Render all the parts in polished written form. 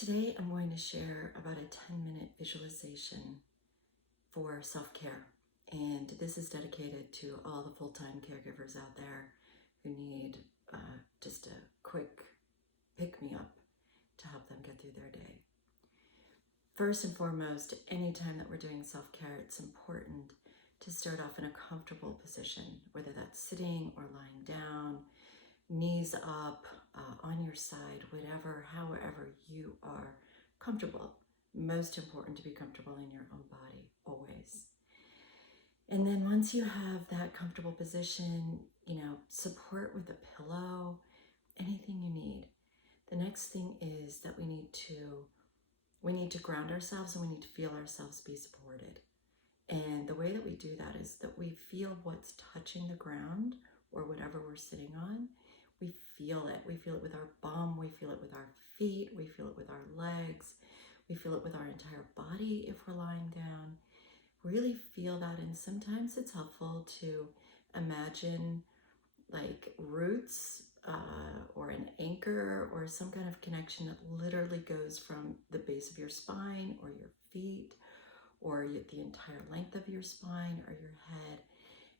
Today I'm going to share about a 10-minute visualization for self-care. And this is dedicated to all the full-time caregivers out there who need just a quick pick-me-up to help them get through their day. First and foremost, anytime that we're doing self-care, it's important to start off in a comfortable position, whether that's sitting or lying down, knees up, on your side, however you are comfortable. Most important to be comfortable in your own body, always. And then once you have that comfortable position, support with a pillow, anything you need. The next thing is that we need to ground ourselves, and we need to feel ourselves be supported. And the way that we do that is that we feel what's touching the ground or whatever we're sitting on. We feel it. We feel it with our bum. We feel it with our feet. We feel it with our legs. We feel it with our entire body if we're lying down. Really feel that. And sometimes it's helpful to imagine like roots or an anchor or some kind of connection that literally goes from the base of your spine or your feet or the entire length of your spine or your head,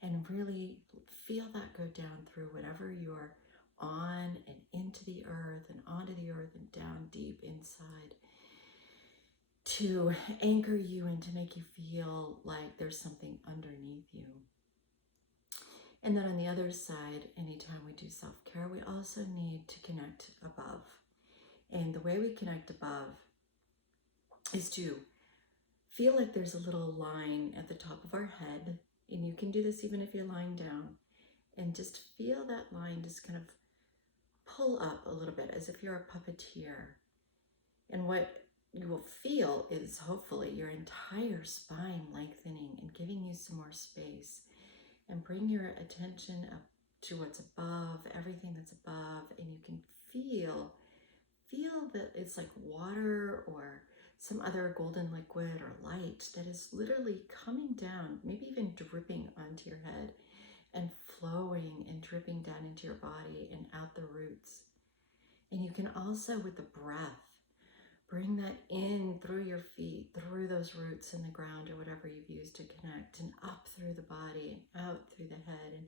and really feel that go down through whatever you're on and into the earth and onto the earth and down deep inside to anchor you and to make you feel like there's something underneath you. And then on the other side, anytime we do self-care, we also need to connect above. And the way we connect above is to feel like there's a little line at the top of our head, and you can do this even if you're lying down, and just feel that line just kind of pull up a little bit as if you're a puppeteer. And what you will feel is hopefully your entire spine lengthening and giving you some more space, and bring your attention up to what's above, everything that's above, and you can feel that it's like water or some other golden liquid or light that is literally coming down, maybe even dripping onto your head and flowing and dripping down into your body and out the roots. And you can also, with the breath, bring that in through your feet, through those roots in the ground or whatever you've used to connect, and up through the body and out through the head. And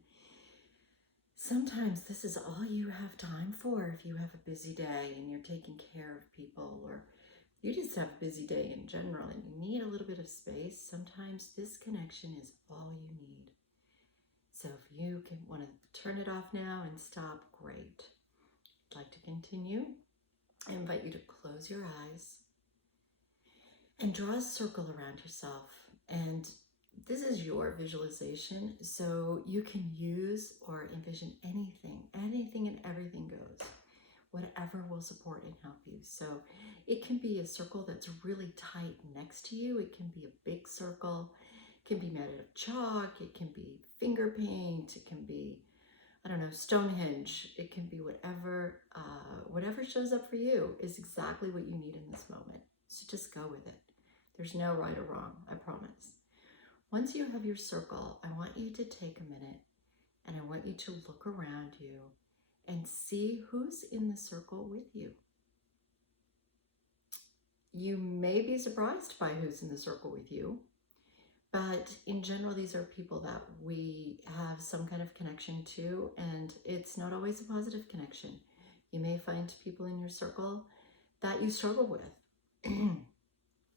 sometimes this is all you have time for if you have a busy day and you're taking care of people, or you just have a busy day in general and you need a little bit of space. Sometimes this connection is all you need. So if you want to turn it off now and stop, great. I'd like to continue. I invite you to close your eyes and draw a circle around yourself. And this is your visualization, so you can use or envision anything and everything goes. Whatever will support and help you. So it can be a circle that's really tight next to you. It can be a big circle. It can be made out of chalk. It can be finger paint. It can be, Stonehenge. It can be whatever shows up for you is exactly what you need in this moment. So just go with it. There's no right or wrong, I promise. Once you have your circle, I want you to take a minute and I want you to look around you and see who's in the circle with you. You may be surprised by who's in the circle with you, but in general, these are people that we have some kind of connection to, and it's not always a positive connection. You may find people in your circle that you struggle with.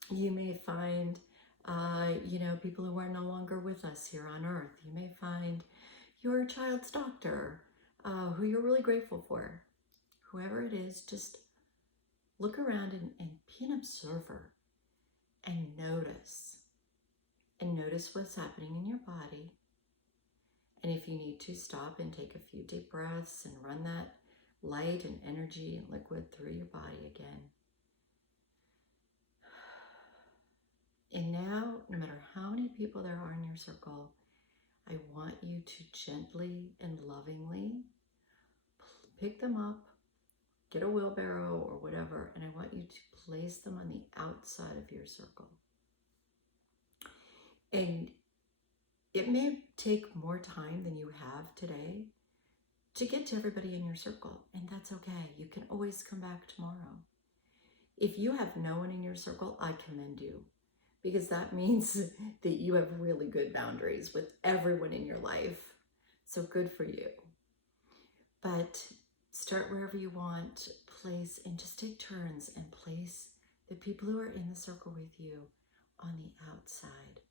You may find, people who are no longer with us here on earth. You may find your child's doctor, who you're really grateful for. Whoever it is, just look around and be an observer and notice. And notice what's happening in your body. And if you need to, stop and take a few deep breaths and run that light and energy and liquid through your body again. And now, no matter how many people there are in your circle, I want you to gently and lovingly pick them up, get a wheelbarrow or whatever, and I want you to place them on the outside of your circle. And it may take more time than you have today to get to everybody in your circle, and that's okay. You can always come back tomorrow. If you have no one in your circle, I commend you, because that means that you have really good boundaries with everyone in your life. So good for you. But start wherever you want, place, and just take turns and place the people who are in the circle with you on the outside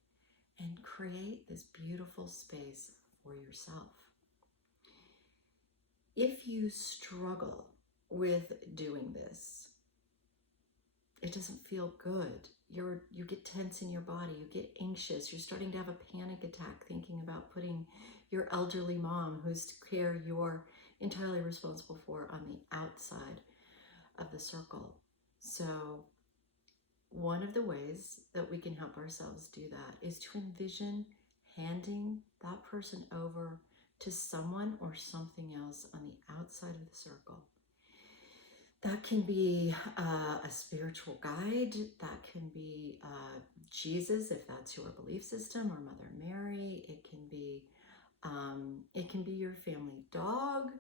and create this beautiful space for yourself. If you struggle with doing this, it doesn't feel good. You get tense in your body, you get anxious, you're starting to have a panic attack thinking about putting your elderly mom, whose care you're entirely responsible for, on the outside of the circle. So one of the ways that we can help ourselves do that is to envision handing that person over to someone or something else on the outside of the circle. That can be a spiritual guide. That can be Jesus, if that's your belief system, or Mother Mary. It can be your family dog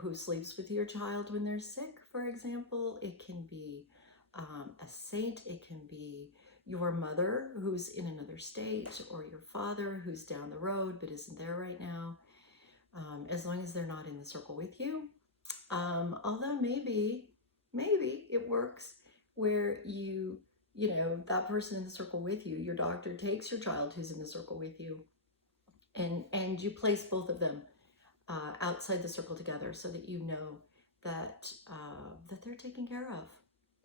who sleeps with your child when they're sick, for example. It can be a saint. It can be your mother who's in another state, or your father who's down the road but isn't there right now, as long as they're not in the circle with you. Although maybe it works where that person in the circle with you, your doctor takes your child who's in the circle with you, and you place both of them outside the circle together, so that you know that they're taken care of.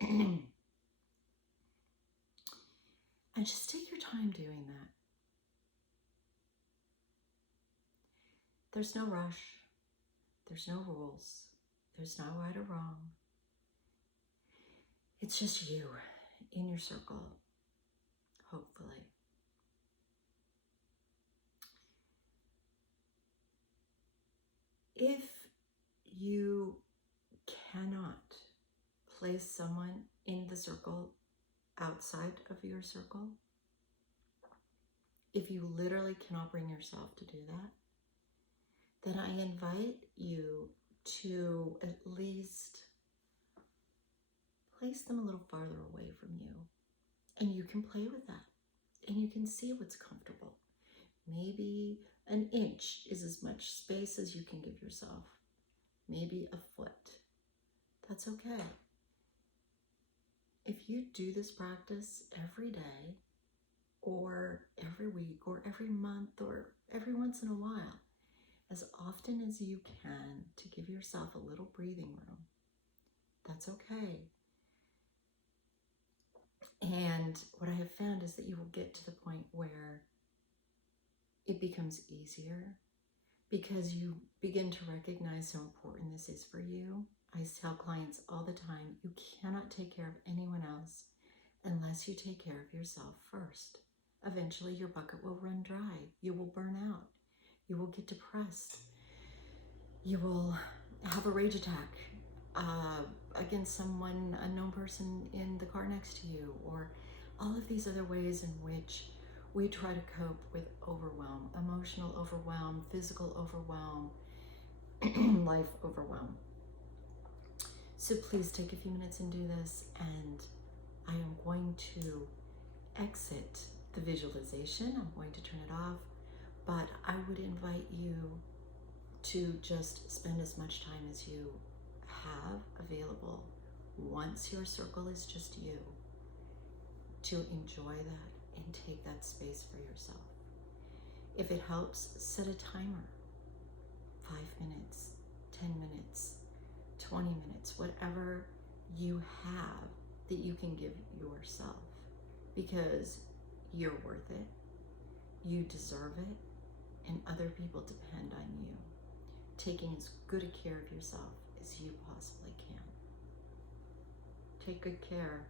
And just take your time doing that. There's no rush. There's no rules. There's no right or wrong. It's just you in your circle, hopefully. If you cannot place someone in the circle outside of your circle, if you literally cannot bring yourself to do that, then I invite you to at least place them a little farther away from you. And you can play with that. And you can see what's comfortable. Maybe an inch is as much space as you can give yourself. Maybe a foot. That's okay. If you do this practice every day, or every week, or every month, or every once in a while, as often as you can, to give yourself a little breathing room, that's okay. And what I have found is that you will get to the point where it becomes easier, because you begin to recognize how important this is for you. I tell clients all the time, you cannot take care of anyone else unless you take care of yourself first. Eventually your bucket will run dry. You will burn out. You will get depressed. You will have a rage attack against someone, a known person in the car next to you, or all of these other ways in which we try to cope with overwhelm, emotional overwhelm, physical overwhelm, life overwhelm. So please take a few minutes and do this, and I am going to exit the visualization. I'm going to turn it off, but I would invite you to just spend as much time as you have available once your circle is just you, to enjoy that and take that space for yourself. If it helps, set a timer. 5 minutes, 10 minutes, 20 minutes, whatever you have that you can give yourself, because you're worth it, you deserve it, and other people depend on you taking as good a care of yourself as you possibly can. Take good care.